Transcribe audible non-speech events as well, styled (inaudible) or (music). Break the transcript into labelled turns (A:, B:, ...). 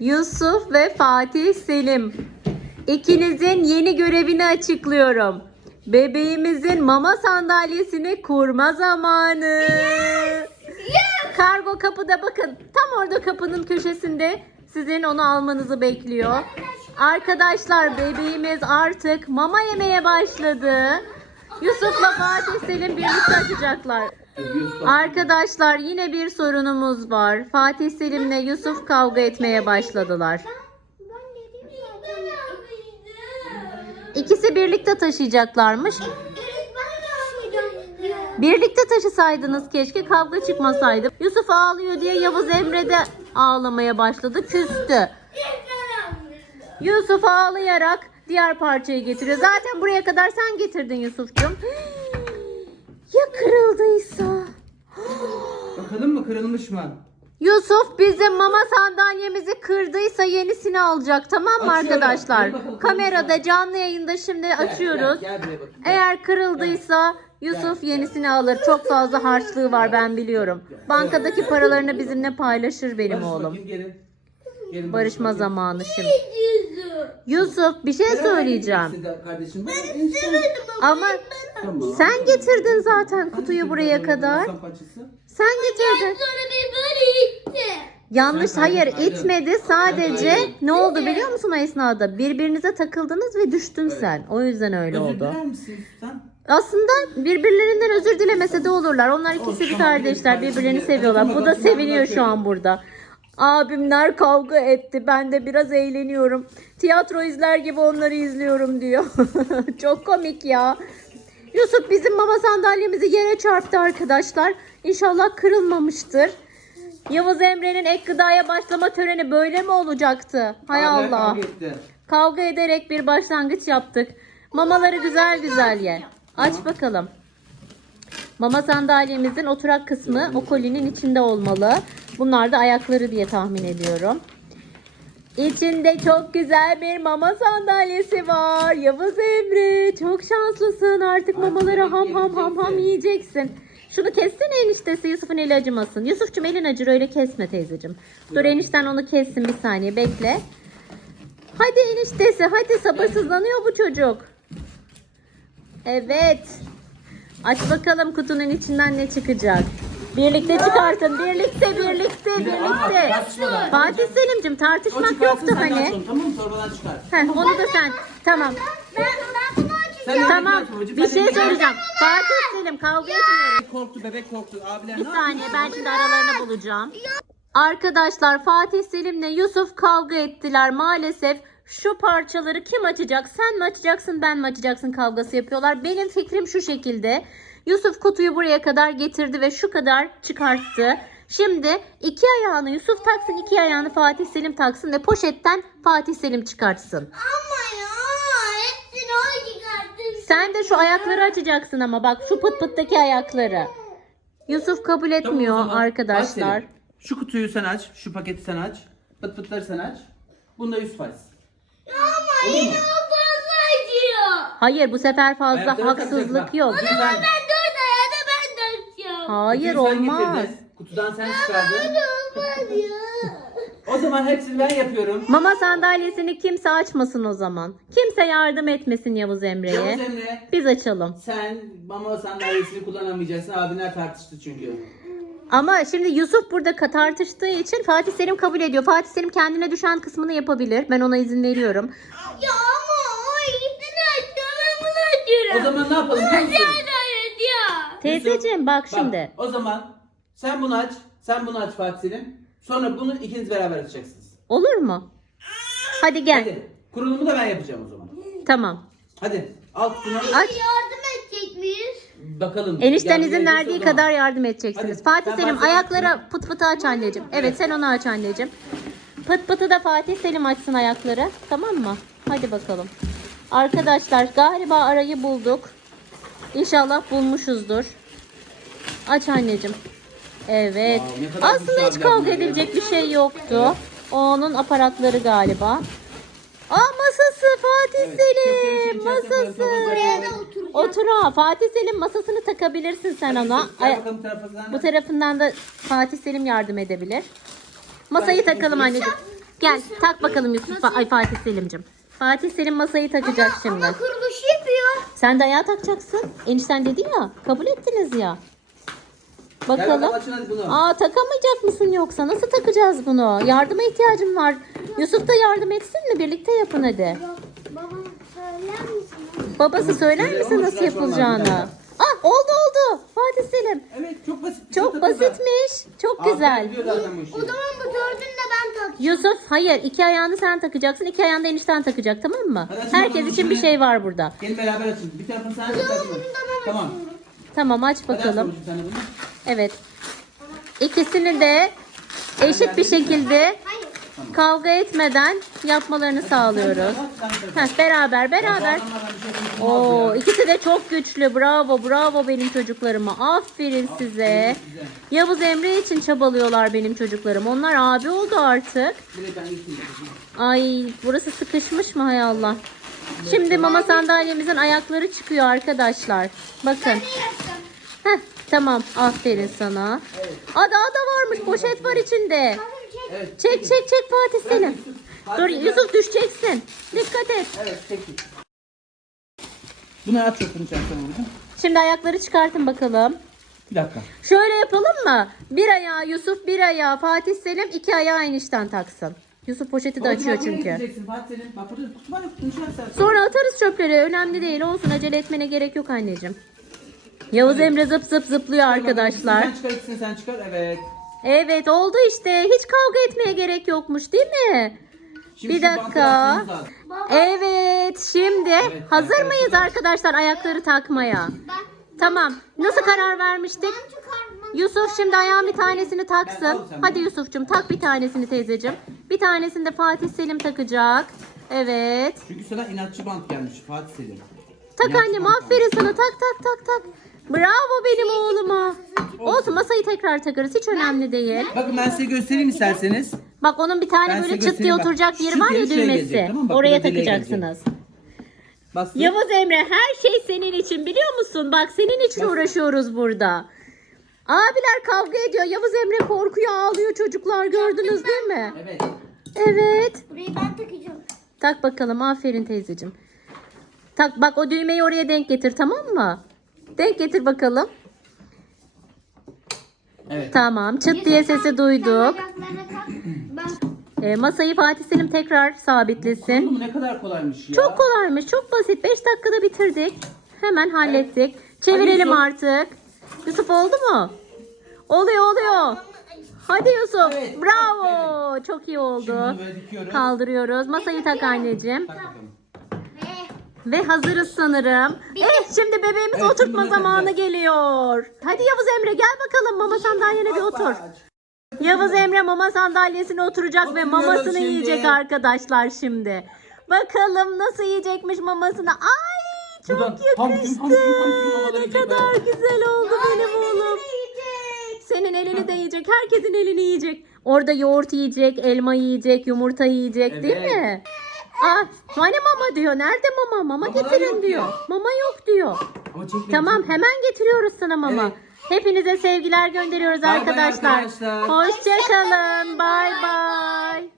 A: Yusuf ve Fatih Selim. İkinizin yeni görevini açıklıyorum. Bebeğimizin mama sandalyesini kurma zamanı. Kargo kapıda bakın. Tam orada kapının köşesinde sizin onu almanızı bekliyor. Arkadaşlar bebeğimiz artık mama yemeye başladı. Yusuf'la Fatih Selim birlikte açacaklar. Arkadaşlar yine bir sorunumuz var. Fatih Selim'le Yusuf kavga etmeye başladılar. İkisi birlikte taşıyacaklarmış. Birlikte taşısaydınız keşke kavga çıkmasaydı. Yusuf ağlıyor diye Yavuz Emre de ağlamaya başladı. Küstü. Yusuf ağlayarak diğer parçayı getiriyor. Zaten buraya kadar sen getirdin Yusuf'cum. Ya kırıldıysa?
B: Bakalım mı kırılmış mı?
A: Yusuf bizim mama sandalyemizi kırdıysa yenisini alacak tamam mı
B: Açıyorum.
A: arkadaşlar?
B: Dur bakalım,
A: Kamerada
B: kırılmış
A: canlı yayında şimdi açıyoruz.
B: Gel, gel, gel buraya bakayım.
A: Eğer kırıldıysa Yusuf yenisini alır. Çok fazla harçlığı var ben biliyorum. Bankadaki paralarını bizimle paylaşır benim
B: Barış
A: oğlum.
B: bakayım, gelin. Gelin
A: Barışma
B: bakayım.
A: zamanı şimdi. Yusuf bir şey
B: Beraber
A: söyleyeceğim.
B: gidin siz de Kardeşim. Ben
A: Ama
B: Tamam.
A: sen getirdin zaten kutuyu buraya
B: bu
A: kadar. Sen getirdin. Yanlış
B: Sen
A: hayır
B: kaydın.
A: itmedi sadece ne oldu biliyor musun o esnada birbirinize takıldınız ve düştün sen o yüzden öyle
B: Özür
A: oldu.
B: diler misin sen?
A: Aslında birbirlerinden özür dilemese de olurlar onlar ikisi
B: Olsun,
A: bir
B: tamam,
A: kardeşler
B: kardeşim
A: birbirlerini seviyorlar bu da seviniyor şu an burada. Abimler kavga etti ben de biraz eğleniyorum tiyatro izler gibi onları izliyorum diyor (laughs) çok komik ya. Yusuf bizim mama sandalyemizi yere çarptı arkadaşlar. İnşallah kırılmamıştır. Yavuz Emre'nin ek gıdaya başlama töreni böyle mi olacaktı? Hay
B: Abiler
A: Allah.
B: kavga etti.
A: Kavga ederek bir başlangıç yaptık. Mamaları güzel güzel ye. Aç bakalım. Mama sandalyemizin oturak kısmı o kolinin içinde olmalı. Bunlar da ayakları diye tahmin ediyorum. İçinde çok güzel bir mama sandalyesi var. Yavuz Emre çok şanslısın. Artık mamaları ham ham ham ham yiyeceksin. Şunu kessene eniştesi Yusuf'un eli acımasın. Yusuf'cum elin acır öyle kesme teyzeciğim. Dur enişten onu kessin bir saniye bekle. Hadi eniştesi hadi sabırsızlanıyor bu çocuk. Evet. Aç bakalım kutunun içinden ne çıkacak. Birlikte çıkartın. Birlikte birlikte birlikte. Fatih Selim'cim tartışmak yoktu hani.
B: Tamam mı? Torbadan çıkar.
A: Heh, onu da sen. Tamam.
B: Sen elini
A: Tamam.
B: aç babacığım,
A: Bir şey söyleyeceğim. Fatih Selim kavga etmiyoruz.
B: Korktu bebek korktu. Abiler
A: Bir saniye ben şimdi aralarını bulacağım. Arkadaşlar Fatih Selim'le Yusuf kavga ettiler maalesef. Şu parçaları kim açacak? Sen mi açacaksın ben mi açacaksın kavgası yapıyorlar. Benim fikrim şu şekilde. Yusuf kutuyu buraya kadar getirdi ve şu kadar çıkarttı. Şimdi iki ayağını Yusuf taksın iki ayağını Fatih Selim taksın ve poşetten Fatih Selim çıkartsın.
C: Ama ya hepsini o çıkarttın.
A: Sen de şu ayakları açacaksın ama bak şu pıt pıttaki ayakları. Yusuf kabul
B: Tamam, o
A: etmiyor
B: zaman.
A: arkadaşlar.
B: Fatih, Şu kutuyu sen aç. Şu paketi sen aç. Pıt pıtları sen aç. Bunu da Yusuf açsın.
C: Ama
B: Olur mu?
C: yine o fazla acıyor.
A: Hayır bu sefer fazla
B: Ayakları
A: haksızlık yok.
B: Lütfen.
C: Ben dört ayağı da ben açıyorum.
A: Hayır
B: Kutuyu sen
A: olmaz.
B: getirdin. Kutudan sen çıkardın.
C: Olmaz ya. (laughs)
B: O zaman hepsini ben yapıyorum.
A: Mama sandalyesini kimse açmasın o zaman. Kimse yardım etmesin Yavuz Emre'ye.
B: Yavuz Emre
A: Biz açalım.
B: sen mama sandalyesini kullanamayacaksın. Abinler tartıştı çünkü.
A: Ama şimdi Yusuf burada ka- tartıştığı için Fatih Selim kabul ediyor. Fatih Selim kendine düşen kısmını yapabilir. Ben ona izin veriyorum.
C: Ya ama o ikisini açıyor ben bunu açıyorum.
B: O zaman ne yapalım biliyor musun?
C: Ya.
A: Teyzeciğim bak
B: Bak,
A: şimdi.
B: o zaman sen bunu aç. Sen bunu aç Fatih Selim. Sonra bunu ikiniz beraber açacaksınız.
A: Olur mu? Hadi gel.
B: Hadi. Kurulumu da ben yapacağım o zaman.
A: Tamam.
B: Hadi. Al kutunu.
A: Aç.
C: Yardım edecek miyiz?
B: Bakalım.
A: Enişten
B: Yardım
A: izin verdiği
B: o zaman.
A: kadar yardım edeceksiniz.
B: Hadi,
A: Fatih
B: sen
A: Selim ayaklara pıt pıtı aç anneciğim. Evet,
B: Evet.
A: sen onu aç anneciğim. Pıt pıtı da Fatih Selim açsın ayakları. Tamam mı? Hadi bakalım. Arkadaşlar galiba arayı bulduk. İnşallah bulmuşuzdur. Aç anneciğim. Evet.
B: Kadar
A: Aslında hiç kavga edilecek bir şey yoktu. O onun aparatları galiba. Aa masası Fatih
B: Evet,
A: Selim.
B: koyalım,
A: Masası. Otur ha. Fatih Selim masasını takabilirsin sen
B: Hadi
A: ona. Ay-
B: bu
A: tarafından da Fatih Selim yardım edebilir. Masayı takalım anneciğim. Gel tak bakalım Yusuf. Ay Fatih Selim'cim. Fatih Selim masayı takacak şimdi.
C: Ama kuruluş yapıyor.
A: Sen de ayağa takacaksın. Enişten dedi ya. Kabul ettiniz ya.
B: Bakalım
A: Bakalım.
B: açın hadi bunu.
A: Aa takamayacak mısın yoksa? Nasıl takacağız bunu? Yardıma ihtiyacım var. Yusuf da yardım etsin mi? Birlikte yapın hadi.
C: Baba söyler misin?
A: Babası söyler
B: Güzel
A: misin
B: ama
A: nasıl
B: bir
A: yapılacağını? Ah oldu oldu. Fatih Selim.
B: Evet çok basit. bir
A: Çok
B: şey takıldı.
A: basitmiş. Çok
B: Aferin
A: güzel.
B: diyor zaten bu işi.
C: O zaman bu dördünü de ben takacağım.
A: Yusuf hayır iki ayağını sen takacaksın. iki ayağını da enişten takacak tamam mı?
B: Hadi açın
A: Herkes
B: bakalım
A: için bir şey var burada.
B: Gelin beraber açın. Bir tarafını sen bir tarafını. Tamam.
A: Tamam aç
B: Hadi aç
A: bakalım.
B: babacığım sen de bunu.
A: Evet. İkisini de eşit bir şekilde
C: Hayır.
A: kavga etmeden yapmalarını sağlıyoruz. Heh, beraber beraber. Oo, ikisi de çok güçlü. Bravo, bravo benim çocuklarıma. Aferin size. Yavuz Emre için çabalıyorlar benim çocuklarım. Onlar abi oldu artık. Ay, burası sıkışmış mı hay Allah. Şimdi mama sandalyemizin ayakları çıkıyor arkadaşlar. Bakın. Heh, tamam. Aferin sana. Aa, daha da varmış. Poşet var içinde.
B: Evet.
A: Çek çek çek Fatih Selim.
B: Yusuf.
A: Dur Yusuf düşeceksin. Dikkat et.
B: Evet peki. Bunu aç çöpünü.
A: Şimdi ayakları çıkartın bakalım.
B: Bir dakika.
A: Şöyle yapalım mı? Bir ayağı Yusuf, bir ayağı Fatih Selim, iki ayağı enişten taksın. Yusuf poşeti de
B: Babacığım,
A: açıyor çünkü.
B: Fatih Selim. Bak burada kutu var ya kutunun içine sen.
A: Sonra atarız çöpleri. Önemli değil. Olsun acele etmene gerek yok anneciğim. Yavuz Emre zıp zıp zıplıyor arkadaşlar.
B: Sen çıkar sen çıkar. Evet.
A: Evet oldu işte. Hiç kavga etmeye gerek yokmuş değil mi?
B: Şimdi
A: Bir dakika. Evet şimdi hazır
B: arkadaşlar.
A: mıyız arkadaşlar ayakları takmaya? Tamam. Nasıl karar vermiştik? Yusuf şimdi ayağın bir tanesini taksın. Hadi. Yusuf'cum tak bir tanesini teyzeciğim. Bir tanesini de Fatih Selim takacak. Evet.
B: Çünkü sana inatçı bant gelmiş Fatih Selim.
A: Tak
B: İnatçı
A: annem aferin sana tak tak tak tak. Bravo benim oğluma. Olsun masayı tekrar takarız hiç önemli değil.
B: Bakın ben size göstereyim isterseniz.
A: Bak onun bir tane
B: Ben
A: böyle
B: size
A: çıt diye
B: göstereyim bak.
A: oturacak yeri
B: Şu
A: var ya
B: yeri şuraya
A: düğmesi.
B: gelecek, tamam mı? Bak,
A: Oraya
B: deliğe
A: takacaksınız.
B: Bastır.
A: Yavuz Emre her şey senin için biliyor musun? Bak senin için uğraşıyoruz burada. Abiler kavga ediyor. Yavuz Emre korkuyor ağlıyor çocuklar gördünüz değil mi?
B: Evet.
A: Evet.
C: Burayı ben takacağım.
A: Tak bakalım aferin teyzeciğim. Tak bak o düğmeyi oraya denk getir tamam mı? Denk getir bakalım.
B: Evet.
A: Tamam çıt diye sesi duyduk. Ee, masayı Fatih Selim tekrar sabitlesin.
B: Oğlum ne kadar kolaymış ya.
A: Çok kolaymış çok basit. 5 dakikada bitirdik. Hemen hallettik. Çevirelim
B: Yusuf.
A: artık. Yusuf oldu mu? Oluyor oluyor. Hadi Yusuf.
B: Evet,
A: Bravo. Çok iyi oldu.
B: Şimdi bunu böyle dikiyoruz.
A: Kaldırıyoruz. Masayı tak anneciğim.
B: Tak bakalım.
C: Ve
A: hazırız sanırım. Evet şimdi bebeğimizi
B: Evet,
A: oturtma zamanı geliyor. Hadi Yavuz Emre gel bakalım mama sandalyene bir otur. Yavuz Emre mama sandalyesine oturacak ve mamasını
B: şimdi.
A: yiyecek arkadaşlar şimdi. Bakalım nasıl yiyecekmiş mamasını. Ay çok
B: Buradan
A: yakıştı. Ne kadar güzel oldu benim oğlum. Senin elini de yiyecek. Herkesin elini yiyecek. Orada yoğurt yiyecek, elma yiyecek, yumurta yiyecek değil
B: Evet.
A: mi? Ah, hani mama diyor. Nerede mama? Mama
B: Mamalar
A: getirin
B: yok
A: diyor.
B: ya.
A: Mama yok diyor.
B: Ama çekmeyin.
A: Tamam hemen getiriyoruz sana mama.
B: Evet.
A: Hepinize sevgiler gönderiyoruz
B: Bay bay
A: arkadaşlar.
B: arkadaşlar.
A: Hoşçakalın. Bay bay.